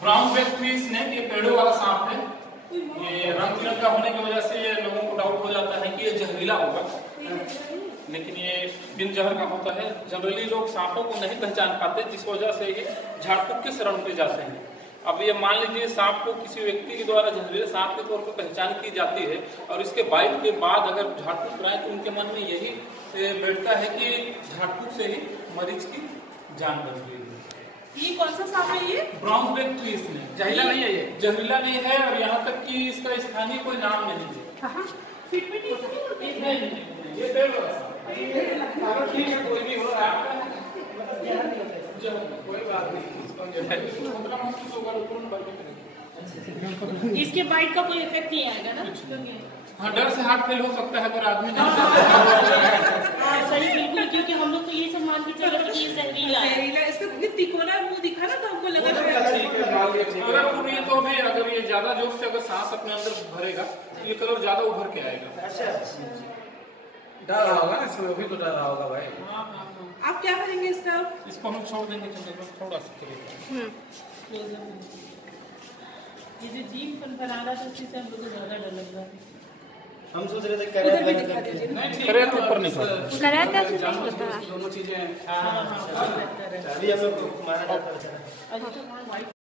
Brown back tree snake ये पेड़ों वाला सांप है। ये रंग बिरंगा होने की वजह से ये लोगों को डाउट हो जाता है कि ये जहरीला होगा, लेकिन ये बिन जहर का होता है। जनरली लोग सांपों को नहीं पहचान पाते, जिस वजह से ये झाड़ फूक के शरण पे जाते हैं। अब ये मान लीजिए सांप को किसी व्यक्ति के द्वारा जहरीले सांप के तौर पर पहचान की जाती है और इसके बाइट के बाद अगर झाड़ फूक कराएं तो उनके मन में यही बैठता है कि झाड़ फूक से ही मरीज की जान बच गई। ये कौन सा सांप है? ये ब्राउन बैक ट्री स्नेक जहरीला नहीं है, ये जहरीला नहीं है और यहाँ तक कि इसका स्थानीय कोई नाम नहीं है। ये पेड़ वाला सांप ठीक है, कोई भी हो आपका कोई बात नहीं। इसके बाइट का कोई इफेक्ट नहीं आएगा ना? हाँ, डर से हार्ट फेल हो सकता है अगर आदमी नहीं सही बिल्कुल, क्योंकि हम लोग तो ये सब मान के चल रहे कि ये जहरीला है। इसका तिकोना मुंह दिखा ना तो हमको लगा अगर ये तो भी अगर ये ज्यादा जोर से अगर सांस अपने अंदर भरेगा तो ये कलर ज्यादा उभर के आएगा। डर रहा होगा ना इसमें, भी तो डर रहा होगा भाई। आप क्या करेंगे इसका? इसको हम छोड़ देंगे थोड़ा सा। ये जो जीव फनफनाना था उससे हम लोग को ज्यादा डर लग रहा है। हम सोच रहे थे करे तो ऊपर नहीं दोनों चीजें अभी हम लोग मारा जाता है।